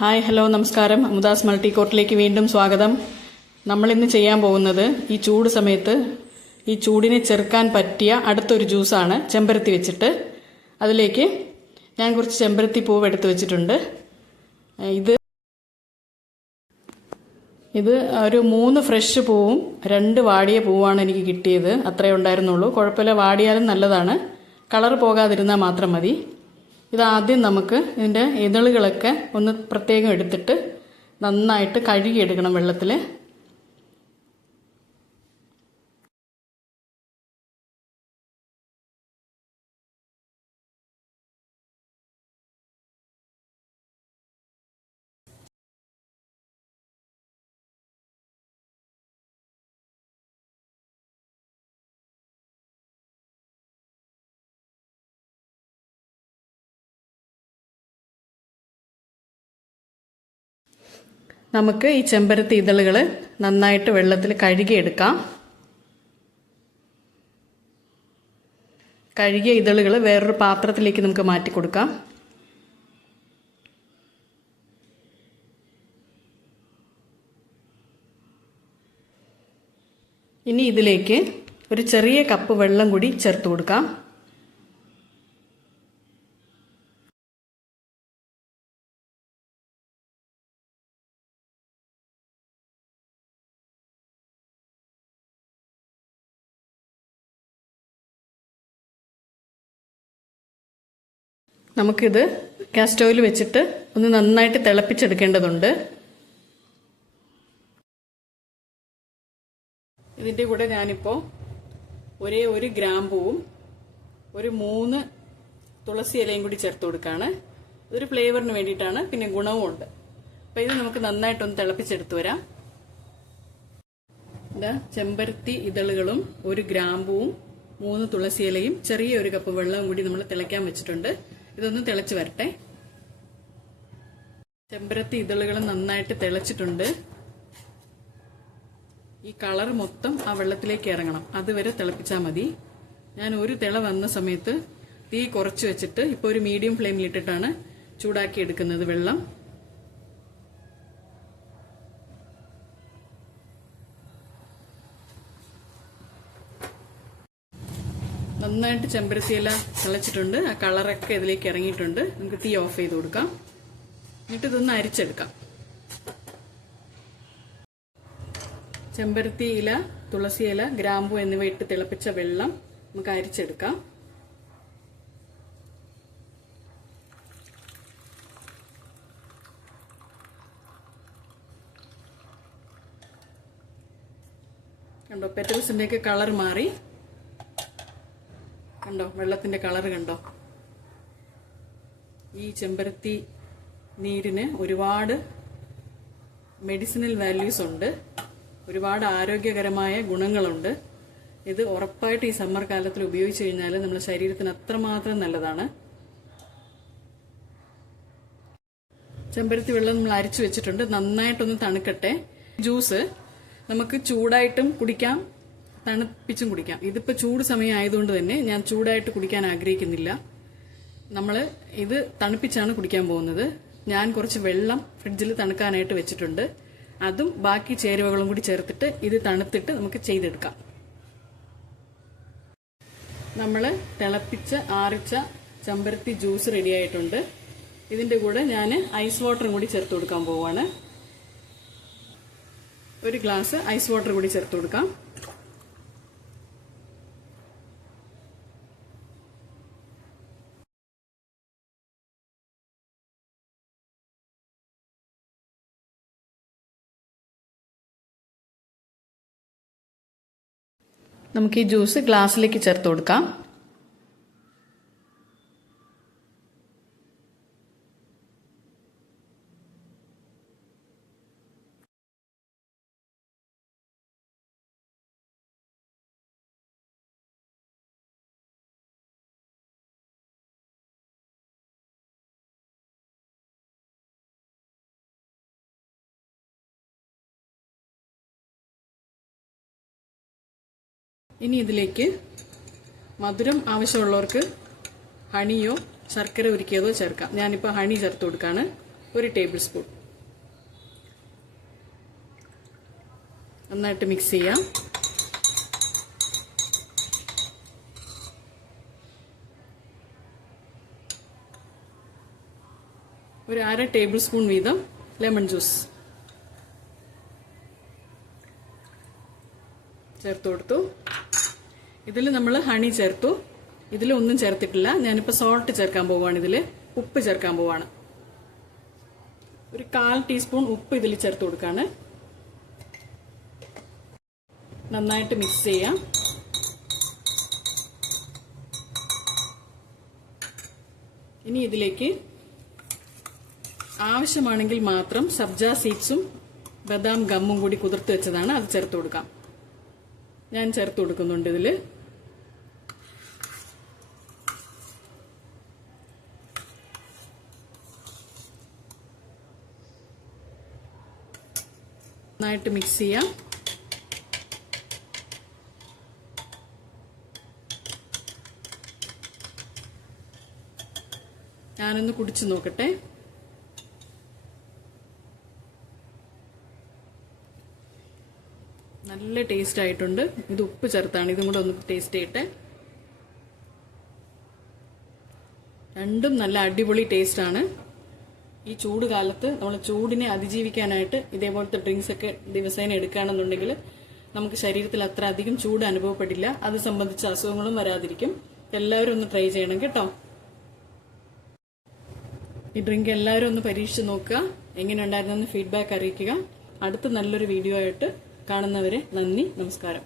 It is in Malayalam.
ഹായ് ഹലോ നമസ്കാരം. അമുദാസ് മൾട്ടി കോർട്ടിലേക്ക് വീണ്ടും സ്വാഗതം. നമ്മളിന്ന് ചെയ്യാൻ പോകുന്നത് ഈ ചൂട് സമയത്ത് ഈ ചൂടിനെ ചെറുക്കാൻ പറ്റിയ അടുത്തൊരു ജ്യൂസാണ് ചെമ്പരത്തി വെച്ചിട്ട്. അതിലേക്ക് ഞാൻ കുറച്ച് ചെമ്പരത്തി പൂവ് എടുത്ത് വെച്ചിട്ടുണ്ട്. ഇത് ഒരു 3 ഫ്രഷ് പൂവും 2 വാടിയ പൂവാണ് എനിക്ക് കിട്ടിയത്. അത്രേ ഉണ്ടായിരുന്നുള്ളൂ. കുഴപ്പമില്ല, വാടിയാലും നല്ലതാണ്. കളർ പോകാതിരുന്നാൽ മാത്രം മതി. ഇതാദ്യം നമുക്ക് ഇതിൻ്റെ ഇതളുകളൊക്കെ ഒന്ന് പ്രത്യേകം എടുത്തിട്ട് നന്നായിട്ട് കഴുകിയെടുക്കണം വെള്ളത്തിൽ. നമുക്ക് ഈ ചെമ്പരത്തി ഇതളുകൾ നന്നായിട്ട് വെള്ളത്തിൽ കഴുകിയെടുക്കാം. കഴുകിയ ഇതളുകൾ വേറൊരു പാത്രത്തിലേക്ക് നമുക്ക് മാറ്റി കൊടുക്കാം. ഇനി ഇതിലേക്ക് ഒരു ചെറിയ കപ്പ് വെള്ളം കൂടി ചേർത്ത് കൊടുക്കാം. നമുക്കിത് ഗ്യാസ് സ്റ്റൗവിൽ വെച്ചിട്ട് ഒന്ന് നന്നായിട്ട് തിളപ്പിച്ചെടുക്കേണ്ടതുണ്ട്. ഇതിൻ്റെ കൂടെ ഞാനിപ്പോൾ ഒരു ഗ്രാമ്പൂവും 3 തുളസി ഇലയും കൂടി ചേർത്ത് കൊടുക്കുകയാണ്. ഇതൊരു ഫ്ലേവറിന് വേണ്ടിയിട്ടാണ്, പിന്നെ ഗുണവും ഉണ്ട്. അപ്പോൾ ഇത് നമുക്ക് നന്നായിട്ടൊന്ന് തിളപ്പിച്ചെടുത്ത് വരാം. ഇതാ ചെമ്പരത്തി ഇതളുകളും 1 ഗ്രാമ്പൂവും 3 തുളസി ഇലയും ചെറിയ 1 കപ്പ് വെള്ളവും കൂടി നമ്മൾ തിളയ്ക്കാൻ വെച്ചിട്ടുണ്ട്. ഇതൊന്ന് തിളച്ച് വരട്ടെ. ചെമ്പരത്തി ഇതളുകൾ നന്നായിട്ട് തിളച്ചിട്ടുണ്ട്. ഈ കളർ മൊത്തം ആ വെള്ളത്തിലേക്ക് ഇറങ്ങണം, അതുവരെ തിളപ്പിച്ചാൽ മതി. ഞാൻ ഒരു തിള വന്ന സമയത്ത് തീ കുറച്ച് വെച്ചിട്ട് ഇപ്പോൾ ഒരു മീഡിയം ഫ്ലെയിമിലിട്ടിട്ടാണ് ചൂടാക്കി എടുക്കുന്നത് വെള്ളം. നന്നായിട്ട് ചെമ്പരത്തി ഇല തിളച്ചിട്ടുണ്ട്. ആ കളറൊക്കെ ഇതിലേക്ക് ഇറങ്ങിയിട്ടുണ്ട്. നമുക്ക് തീ ഓഫ് ചെയ്ത് കൊടുക്കാം. എന്നിട്ട് ഇതൊന്ന് അരിച്ചെടുക്കാം. ചെമ്പരത്തി ഇല, തുളസി ഇല, ഗ്രാമ്പു എന്നിവ ഇട്ട് തിളപ്പിച്ച വെള്ളം നമുക്ക് അരിച്ചെടുക്കാം. കണ്ടോ, പെറ്റൽസിന്റെയൊക്കെ കളർ മാറി. കണ്ടോ, വെള്ളത്തിന്റെ കളർ കണ്ടോ. ഈ ചെമ്പരത്തി നീരിന് ഒരുപാട് മെഡിസിനൽ വാല്യൂസ് ഉണ്ട്, ഒരുപാട് ആരോഗ്യകരമായ ഗുണങ്ങളുണ്ട്. ഇത് ഉറപ്പായിട്ട് ഈ സമ്മർ കാലത്തിൽ ഉപയോഗിച്ച് കഴിഞ്ഞാൽ നമ്മുടെ ശരീരത്തിന് അത്രമാത്രം നല്ലതാണ്. ചെമ്പരത്തി വെള്ളം നമ്മൾ അരിച്ചു വെച്ചിട്ടുണ്ട്. നന്നായിട്ടൊന്ന് തണുക്കട്ടെ. ജ്യൂസ് നമുക്ക് ചൂടായിട്ടും കുടിക്കാം, തണുപ്പിച്ചും കുടിക്കാം. ഇതിപ്പോൾ ചൂട് സമയം ആയതുകൊണ്ട് തന്നെ ഞാൻ ചൂടായിട്ട് കുടിക്കാൻ ആഗ്രഹിക്കുന്നില്ല. നമ്മൾ ഇത് തണുപ്പിച്ചാണ് കുടിക്കാൻ പോകുന്നത്. ഞാൻ കുറച്ച് വെള്ളം ഫ്രിഡ്ജിൽ തണുക്കാനായിട്ട് വെച്ചിട്ടുണ്ട്. അതും ബാക്കി ചേരുവകളും കൂടി ചേർത്തിട്ട് ഇത് തണുത്തിട്ട് നമുക്ക് ചെയ്തെടുക്കാം. നമ്മൾ തിളപ്പിച്ച ആറിച്ച ചെമ്പരത്തി ജ്യൂസ് റെഡി ആയിട്ടുണ്ട്. ഇതിൻ്റെ കൂടെ ഞാൻ ഐസ് വാട്ടറും കൂടി ചേർത്ത് കൊടുക്കാൻ പോവുകയാണ്. 1 ഗ്ലാസ് ഐസ് വാട്ടർ കൂടി ചേർത്ത് കൊടുക്കാം. നമുക്ക് ഈ ജ്യൂസ് ഗ്ലാസ്സിലേക്ക് ചേർത്ത് കൊടുക്കാം. ഇനി ഇതിലേക്ക് മധുരം ആവശ്യമുള്ളവർക്ക് ഹണിയോ ശർക്കര ഉരുക്കിയതോ ചേർക്കാം. ഞാനിപ്പോൾ ഹണി ചേർത്ത് കൊടുക്കുകയാണ്. 1 ടേബിൾ സ്പൂൺ. നന്നായിട്ട് മിക്സ് ചെയ്യാം. ഒരു 1/2 ടേബിൾ സ്പൂൺ വീതം ലെമൺ ജ്യൂസ് ചേർത്ത് കൊടുത്തു. ഇതിൽ നമ്മൾ ഹണി ചേർത്തു. ഇതിലൊന്നും ചേർത്തിട്ടില്ല. ഞാനിപ്പോൾ സോൾട്ട് ചേർക്കാൻ പോവാണ്. ഇതിൽ ഉപ്പ് ചേർക്കാൻ പോവാണ്. ഒരു 1/4 ടീസ്പൂൺ ഉപ്പ് ഇതിൽ ചേർത്ത് കൊടുക്കാണ്. നന്നായിട്ട് മിക്സ് ചെയ്യാം. ഇനി ഇതിലേക്ക് ആവശ്യമാണെങ്കിൽ മാത്രം സബ്ജ സീഡ്സും ബദാം ഗമ്മും കൂടി കുതിർത്ത് വെച്ചതാണ്, അത് ചേർത്ത് കൊടുക്കാം. ഞാൻ ചേർത്ത് കൊടുക്കുന്നുണ്ട്. ഇതില് നന്നായിട്ട് മിക്സ് ചെയ്യാം. ഞാനൊന്ന് കുടിച്ചു നോക്കട്ടെ. നല്ല ടേസ്റ്റ് ആയിട്ടുണ്ട്. ഇത് ഉപ്പ് ചേർത്താണ്. ഇതും കൂടെ ഒന്ന് ടേസ്റ്റ് ചെയ്യട്ടെ. രണ്ടും നല്ല അടിപൊളി ടേസ്റ്റ് ആണ്. ഈ ചൂട് കാലത്ത് നമ്മൾ ചൂടിനെ അതിജീവിക്കാനായിട്ട് ഇതേപോലത്തെ ഡ്രിങ്ക്സ് ഒക്കെ ദിവസേന എടുക്കുകയാണെന്നുണ്ടെങ്കിൽ നമുക്ക് ശരീരത്തിൽ അത്ര അധികം ചൂട് അനുഭവപ്പെടില്ല. അത് സംബന്ധിച്ച അസുഖങ്ങളും വരാതിരിക്കും. എല്ലാവരും ഒന്ന് ട്രൈ ചെയ്യണം കേട്ടോ. ഈ ഡ്രിങ്ക് എല്ലാവരും ഒന്ന് പരീക്ഷിച്ച് നോക്കുക. എങ്ങനെ ഉണ്ടായിരുന്നെന്ന് ഫീഡ്ബാക്ക് അറിയിക്കുക. അടുത്ത നല്ലൊരു വീഡിയോ ആയിട്ട് കാണുന്നവരെ നന്ദി, നമസ്കാരം.